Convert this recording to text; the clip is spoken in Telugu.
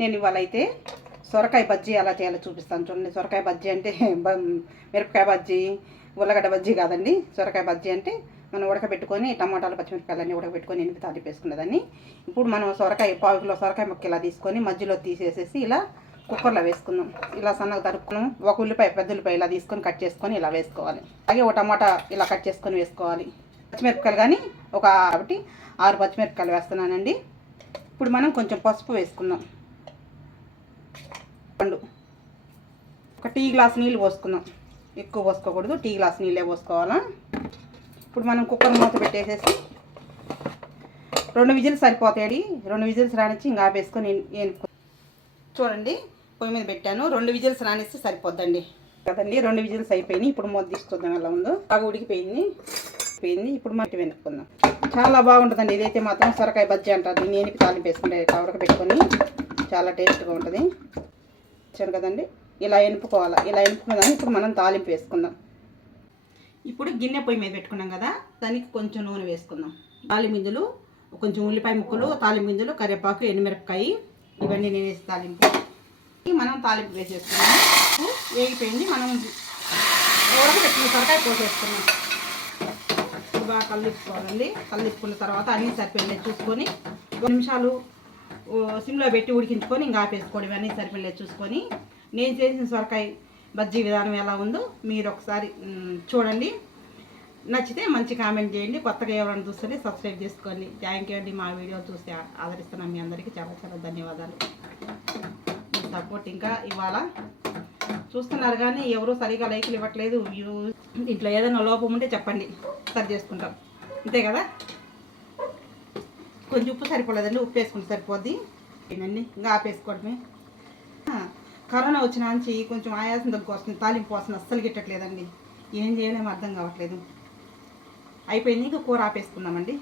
నేను ఇవాళ అయితే సొరకాయ బజ్జీ ఎలా చేయాలో చూపిస్తాను చూడండి. సొరకాయ బజ్జీ అంటే మిరపకాయ బజ్జీ ఉల్లగడ్డ బజ్జీ కాదండి. సొరకాయ బజ్జీ అంటే మనం ఉడకబెట్టుకొని టమాటాలు పచ్చిమిరపకాయలన్నీ ఉడకబెట్టుకొని ఎనిమిది తాలింపు వేసుకునేదాన్ని ఇప్పుడు మనం సొరకాయ పావు కిలో సొరకాయ ముక్క ఇలా తీసుకొని మధ్యలో తీసేసేసి ఇలా కుక్కర్లో వేసుకుందాం. ఇలా సన్నగా తరుపుకున్నాం ఒక ఉల్లిపాయ పెద్ద ఉల్లిపాయ ఇలా తీసుకొని కట్ చేసుకొని ఇలా వేసుకోవాలి. అలాగే ఒక టమాటా ఇలా కట్ చేసుకొని వేసుకోవాలి. పచ్చిమిరపకాయలు కానీ ఒక ఒకటి ఆరు పచ్చిమిరపకాయలు వేస్తున్నానండి. ఇప్పుడు మనం కొంచెం పసుపు వేసుకుందాం. పండు. ఒక టీ గ్లాస్ నీళ్ళు పోసుకుందాం. ఎక్కువ పోసుకోకూడదు. టీ గ్లాస్ నీళ్ళే పోసుకోవాలా? ఇప్పుడు మనం కుక్కర్ మూత పెట్టేసేసి రెండు విజిల్స్ సరిపోతాయి రెండు విజిల్స్ రానిచ్చి ఇంకా ఆపేసుకొని ఏనుకో చూడండి పొయ్యి మీద పెట్టాను. రెండు విజిల్స్ రానిస్తే సరిపోద్దండి. కదండి రెండు విజిల్స్ అయిపోయినాయి. ఇప్పుడు మూత తీసుకొద్దాం ఎలా ఉందో. బాగా ఉడికిపోయింది. పోయింది ఇప్పుడు మట్టి వెనుక్కుందాం చాలా బాగుంటుందండి. ఇదైతే మాత్రం సొరకాయ బజ్జీ అంటారు. దీన్ని ఏనిపి తాలింపు వేసుకుంటే కవరకు పెట్టుకొని చాలా టేస్ట్గా ఉంటుంది. ఇచ్చాను కదండి. ఇలా ఎనుపుకోవాలి? ఇలా ఎనుపుకున్నదాన్ని ఇప్పుడు మనం తాలింపు వేసుకుందాం. ఇప్పుడు గిన్నె పొయ్యి మీద పెట్టుకున్నాం కదా దానికి కొంచెం నూనె వేసుకుందాం. తాలిమిందులు కొంచెం ఉల్లిపాయ ముక్కలు తాలిమిందులు కరివేపాకు ఎండుమిరపకాయ ఇవన్నీ నేను వేసి తాలింపు. మనం తాలింపు వేసేసుకున్నాం. వేగిపోయింది. మనం ఉడకబెట్టిన సొరకాయ పోసేసుకున్నాం. బాగా కల్లిప్పుకోవాలండి కల్లిప్పుకున్న తర్వాత అన్నీ సరిపోయింది చూసుకొని నిమిషాలు సిమ్లో పెట్టి ఉడికించుకొని ఇంకా ఆపేసుకోవడం ఇవన్నీ సరిపడలేదు చూసుకొని. నేను చేసిన సొరకాయ బజ్జీ విధానం ఎలా ఉందో మీరు ఒకసారి చూడండి. నచ్చితే మంచి కామెంట్ చేయండి. కొత్తగా ఎవరైనా చూస్తే సబ్స్క్రైబ్ చేసుకోండి. థ్యాంక్ యూ అండి. మా వీడియో చూసి ఆదరిస్తున్నాం మీ అందరికీ చాలా చాలా ధన్యవాదాలు. సపోర్ట్ ఇంకా ఇవాళ చూస్తున్నారు కానీ ఎవరు సరిగా లైకులు ఇవ్వట్లేదు. వ్యూ ఇంట్లో ఏదైనా లోపం ఉంటే చెప్పండి. సరి చేసుకుంటాం. అంతే కదా? కొంచెం ఉప్పు సరిపోలేదండి ఉప్పు వేసుకుంటే సరిపోద్ది. ఏంటండి? ఇంకా ఆపేసుకోవడమే. కరోనా వచ్చిన నుంచి కొంచెం ఆయాసం దగ్గర వస్తుంది తాలింపు వస్తుంది అస్సలు గిట్టట్లేదండి. ఏం చేయలేము అర్థం కావట్లేదు. అయిపోయింది ఇంకా కూర ఆపేసుకున్నామండి